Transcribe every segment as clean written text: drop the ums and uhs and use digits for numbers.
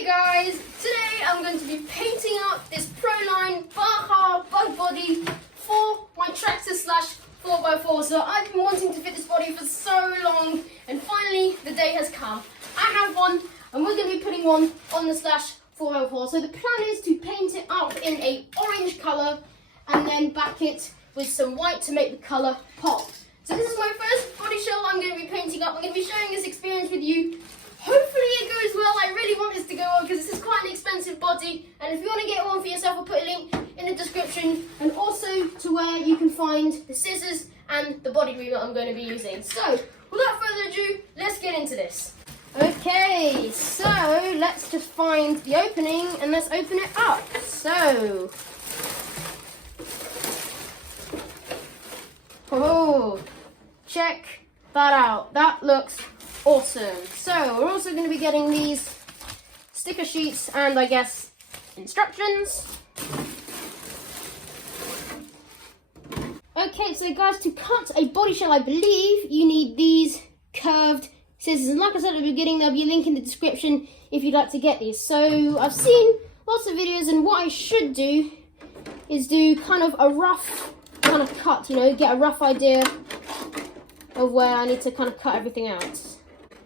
Hey guys, today I'm going to be painting up this Proline Baja bug body for my tractor slash 4x4. So I've been wanting to fit this body for so long and finally the day has come. I have one and we're going to be putting one on the slash 4x4. So the plan is to paint it up in a orange colour and then back it with some white to make the colour pop. So this is my first body shell I'm going to be painting up. I'm going to be sharing this experience with you. Hopefully it goes well. I really want this to go well because this is quite an expensive body, and if you want to get one for yourself, I'll put a link in the description and also to where you can find the scissors and the body glue that I'm going to be using. So without further ado, let's get into this. Okay, so let's just find the opening and let's open it up. So, oh, check that out. That looks awesome. So we're also going to be getting these sticker sheets and I guess instructions. Okay, so guys, to cut a body shell, I believe you need these curved scissors, and like I said at the beginning, there'll be a link in the description if you'd like to get these. So I've seen lots of videos, and what I should do is do kind of a rough kind of cut, you know, get a rough idea of where I need to kind of cut everything out.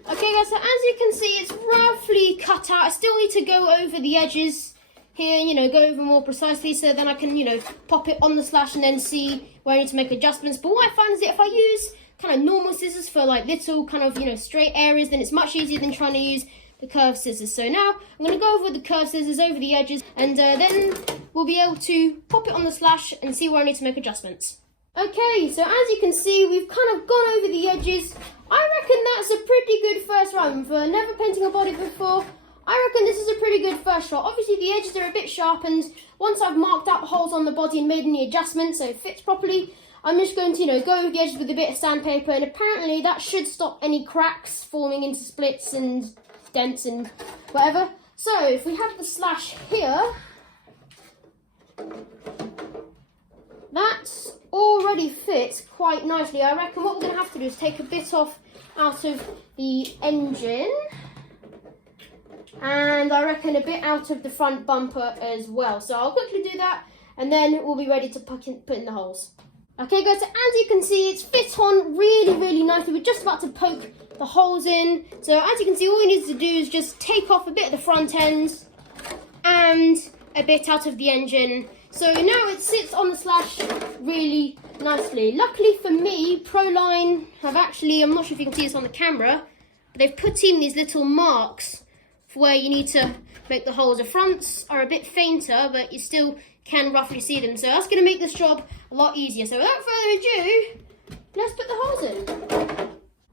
Okay guys, so as you can see, it's roughly cut out. I still need to go over the edges here, you know, go over more precisely so then I can, you know, pop it on the slash and then see where I need to make adjustments. But what I find is that if I use kind of normal scissors for like little kind of, you know, straight areas, then it's much easier than trying to use the curved scissors. So now I'm going to go over with the curved scissors over the edges, and then we'll be able to pop it on the slash and see where I need to make adjustments. Okay, so as you can see, we've kind of gone over the edges. I reckon that's a pretty good first run. For never painting a body before, I reckon this is a pretty good first shot. Obviously the edges are a bit sharpened. Once I've marked out the holes on the body and made any adjustments so it fits properly, I'm just going to, you know, go over the edges with a bit of sandpaper, and apparently that should stop any cracks forming into splits and dents and whatever. So if we have the slash here, that's already fits quite nicely. I reckon what we're going to have to do is take a bit off out of the engine, and I reckon a bit out of the front bumper as well. So I'll quickly do that and then we'll be ready to put in the holes. Okay guys, so as you can see, it's fit on really nicely. We're just about to poke the holes in. So as you can see, all we need to do is just take off a bit of the front ends and a bit out of the engine. So now it sits on the slash really nicely. Luckily for me, Proline have actually, I'm not sure if you can see this on the camera, but they've put in these little marks for where you need to make the holes. The fronts are a bit fainter, but you still can roughly see them. So that's going to make this job a lot easier. So without further ado, let's put the holes in.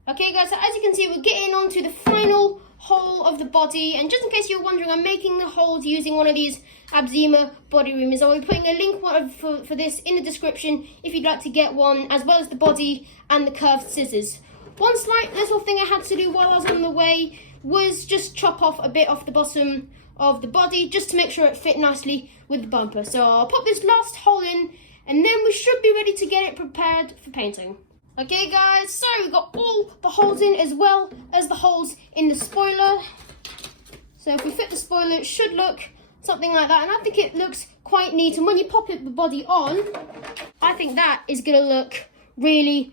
Okay guys, so as you can see, we're getting onto the final hole of the body, and just in case you're wondering, I'm making the holes using one of these Abzima body reamers. I'll be putting a link for this in the description if you'd like to get one, as well as the body and the curved scissors. One slight little thing I had to do while I was on the way was just chop off a bit off the bottom of the body just to make sure it fit nicely with the bumper. So I'll pop this last hole in and then we should be ready to get it prepared for painting. Okay guys, so we've got all the holes in as well as the holes in the spoiler. So if we fit the spoiler, it should look something like that, and I think it looks quite neat. And when you pop the body on, I think that is going to look really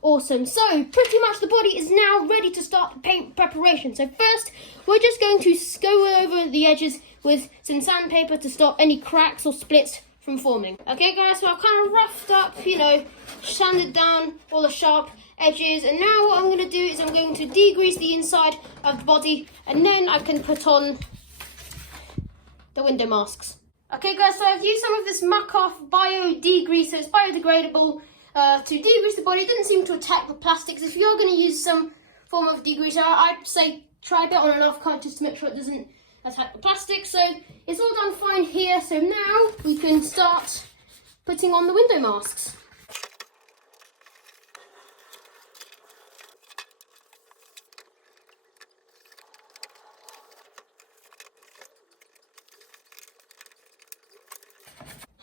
awesome. So pretty much the body is now ready to start the paint preparation. So first, we're just going to go over the edges with some sandpaper to stop any cracks or splits from forming. Okay guys, so I've kind of roughed up, you know, sanded down all the sharp edges, and now what I'm going to do is I'm going to degrease the inside of the body, and then I can put on the window masks. Okay guys, so I've used some of this Makoff Bio Degrease, so it's biodegradable, to degrease the body. It doesn't seem to attack the plastics. If you're going to use some form of degreaser, I'd say try a bit on and off coat just to make sure it doesn't attack the plastic. So it's all done fine here, so now we can start putting on the window masks.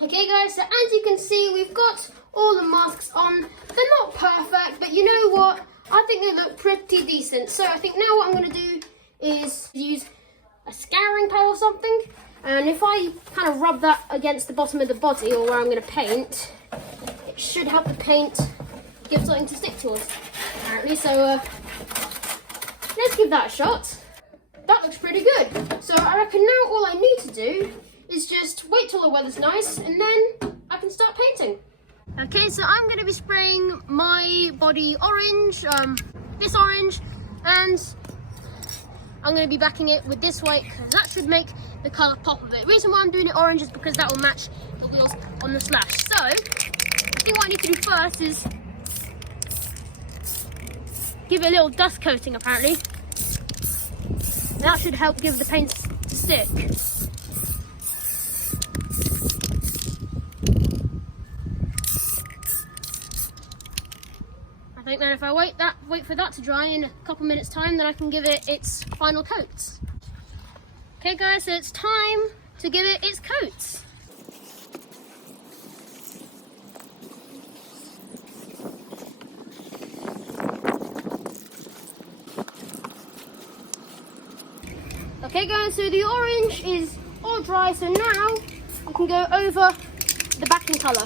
Okay guys, so as you can see, we've got all the masks on. They're not perfect, but you know what? I think they look pretty decent. So I think now what I'm going to do is use a scouring something. And if I kind of rub that against the bottom of the body or where I'm going to paint, it should help the paint give something to stick to us, apparently. So let's give that a shot. That looks pretty good. So I reckon now all I need to do is just wait till the weather's nice and then I can start painting. Okay, so I'm going to be spraying my body orange, this orange, and I'm going to be backing it with this white because that should make the colour pop a bit. The reason why I'm doing it orange is because that will match the wheels on the slash. So, I think what I need to do first is give it a little dust coating, apparently. That should help give the paint to stick. I think then if I wait for that to dry in a couple minutes time, then I can give it its final coats. Okay guys, so it's time to give it its coats. Okay guys, so the orange is all dry, so now we can go over the backing colour.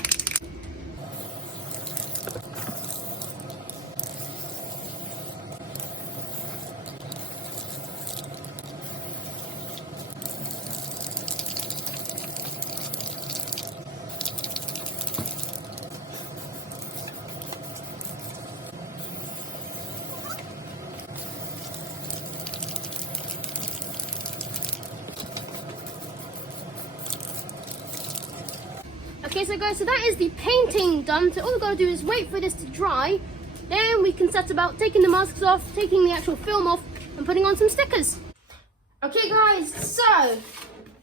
Okay, so guys, so that is the painting done. So all we've got to do is wait for this to dry. Then we can set about taking the masks off, taking the actual film off, and putting on some stickers. Okay guys, so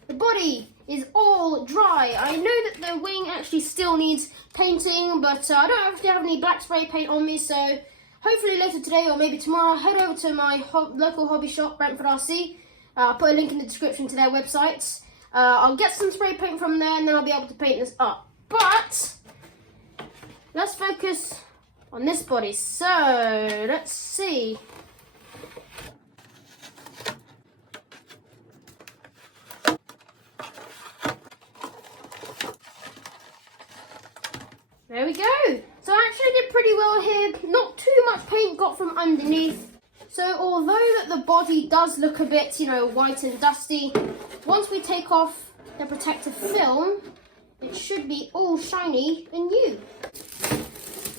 the body is all dry. I know that the wing actually still needs painting, but I don't actually have any black spray paint on me, so hopefully later today or maybe tomorrow, head over to my local hobby shop, Brentford RC. I'll put a link in the description to their website. I'll get some spray paint from there and then I'll be able to paint this up. But let's focus on this body. So let's see. There we go. So I actually did pretty well here. Not too much paint got from underneath. So although that the body does look a bit, white and dusty, once we take off the protective film, it should be all shiny and new.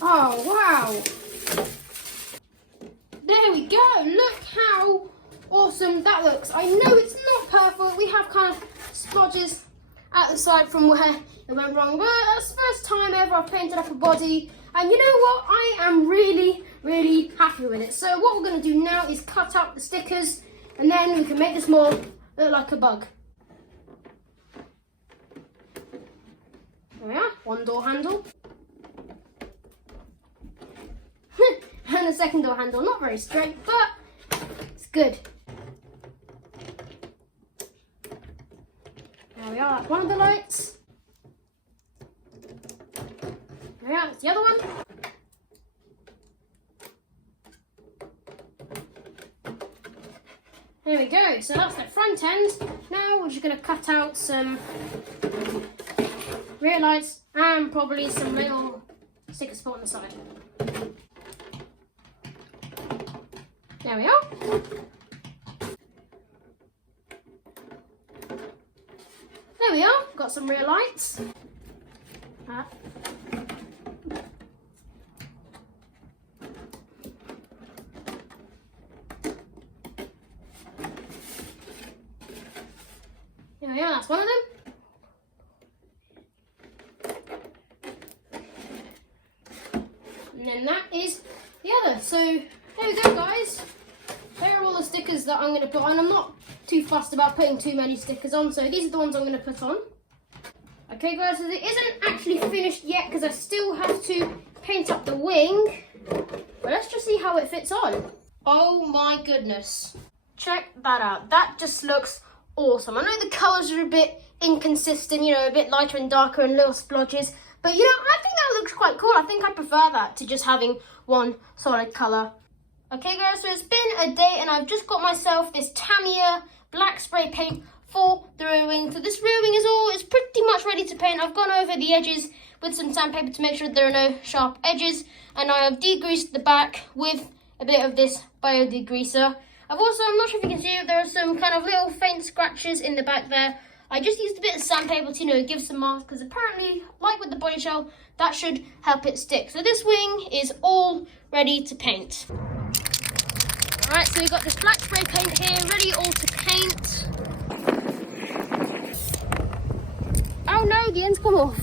Oh, wow. There we go. Look how awesome that looks. I know it's not perfect. We have kind of splodges at the side from where it went wrong, but that's the first time ever I've painted up a body. And you know what? I am really, really happy with it. So what we're going to do now is cut out the stickers and then we can make this more look like a bug. There we are, one door handle. And the second door handle, not very straight, but it's good. There we are, that's one of the lights. There we are, that's the other one. There we go, so that's the front end. Now we're just going to cut out some rear lights and probably some little stickers put on the side. There we are. There we are, got some rear lights. There we are, that's one of them. And then that is the other. So there we go guys. There are all the stickers that I'm going to put on. I'm not too fussed about putting too many stickers on, so these are the ones I'm going to put on. Okay guys, so it isn't actually finished yet because I still have to paint up the wing. But let's just see how it fits on. Oh my goodness. Check that out. That just looks awesome. I know the colours are a bit inconsistent, a bit lighter and darker and little splodges. But I think that looks quite cool. I think I prefer that to just having one solid colour. Okay guys, so it's been a day and I've just got myself this Tamiya black spray paint for wing. So this rear wing is pretty much ready to paint. I've gone over the edges with some sandpaper to make sure there are no sharp edges, and I have degreased the back with a bit of this bio degreaser. I'm not sure if you can see it, there are some kind of little faint scratches in the back there. I just used a bit of sandpaper to, give some marks, because apparently, like with the body shell, that should help it stick. So this wing is all ready to paint. Alright, so we've got this black spray paint here, ready all to paint. Oh no, the end's come off.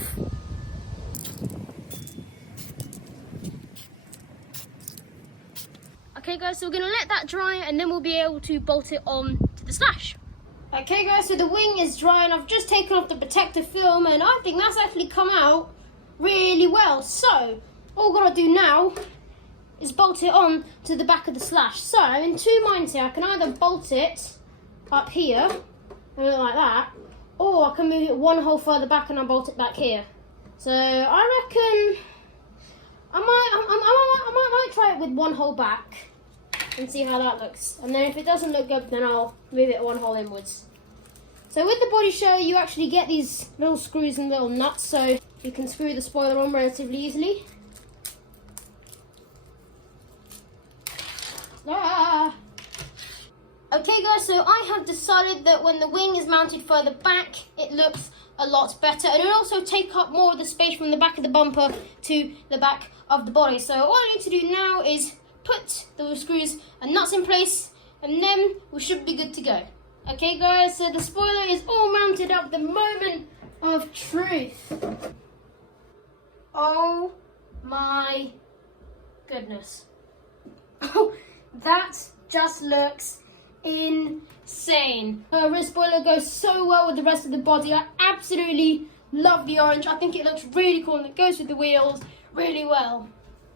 Okay guys, so we're going to let that dry and then we'll be able to bolt it on to the slash. Okay guys, so the wing is dry and I've just taken off the protective film and I think that's actually come out really well. So, all we've got to do now is bolt it on to the back of the slash. So, I'm in two minds here. I can either bolt it up here, and look like that, or I can move it one hole further back and I'll bolt it back here. So, I reckon I might try it with one hole back and see how that looks. And then if it doesn't look good, then I'll move it one hole inwards. So with the body shell, you actually get these little screws and little nuts, so you can screw the spoiler on relatively easily. Ah. Okay guys, so I have decided that when the wing is mounted further back, it looks a lot better, and it'll also take up more of the space from the back of the bumper to the back of the body. So all I need to do now is put the screws and nuts in place, and then we should be good to go. Okay guys, so the spoiler is all mounted up. The moment of truth. Oh my goodness. Oh, that just looks insane. Her rear spoiler goes so well with the rest of the body. I absolutely love the orange. I think it looks really cool and it goes with the wheels really well.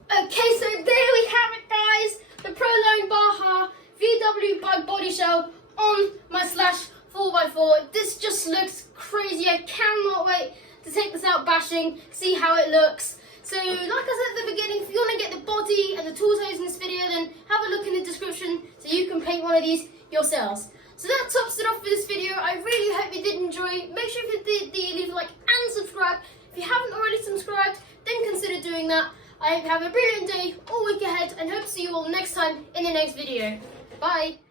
Okay, so there we have it guys. The Prolone Baja VW by Body Shell on my Slash 4x4. This just looks crazy. I cannot wait to take this out bashing, see how it looks. So, like I said at the beginning, if you want to get the body and the tools I use in this video, then have a look in the description so you can paint one of these yourselves. So that tops it off for this video. I really hope you did enjoy. Make sure if you did, leave a like and subscribe. If you haven't already subscribed, then consider doing that. I hope you have a brilliant day all week ahead and hope to see you all next time in the next video. Bye!